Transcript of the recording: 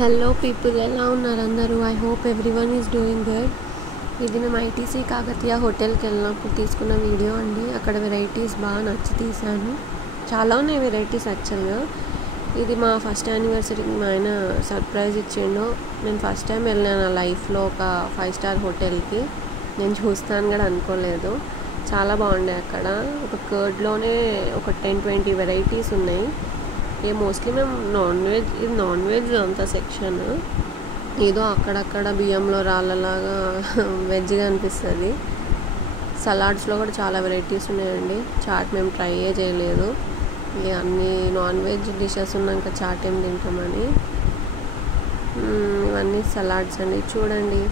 Hello people, ఎలా ఉన్నారు అందరూ? I hope everyone is doing good. ఇది మేము ఐటీసీ కాకతీయ హోటల్కి వెళ్ళినప్పుడు తీసుకున్న వీడియో అండి. అక్కడ వెరైటీస్ బాగా నచ్చి తీశాను. చాలా ఉన్నాయి వెరైటీస్ యాక్చువల్గా. ఇది మా ఫస్ట్ యానివర్సరీకి మా ఆయన సర్ప్రైజ్ ఇచ్చిండు. నేను ఫస్ట్ టైం వెళ్ళాను నా లైఫ్లో ఒక 5 స్టార్ హోటల్కి. నేను చూస్తాను కూడా అనుకోలేదు. చాలా బాగుండే. అక్కడ ఒక కర్డ్లోనే ఒక 10-20 వెరైటీస్ ఉన్నాయి. మోస్ట్లీ మేము నాన్ వెజ్ అంత సెక్షన్. ఏదో అక్కడక్కడ బియ్యంలో రాళ్ళలాగా వెజ్గా అనిపిస్తుంది. సలాడ్స్లో కూడా చాలా వెరైటీస్ ఉన్నాయండి. చాట్ మేము ట్రై చేయలేదు. అన్ని నాన్ వెజ్ డిషెస్ ఉన్నాక చాట్ ఏం తింటామని. ఇవన్నీ సలాడ్స్ అండి, చూడండి.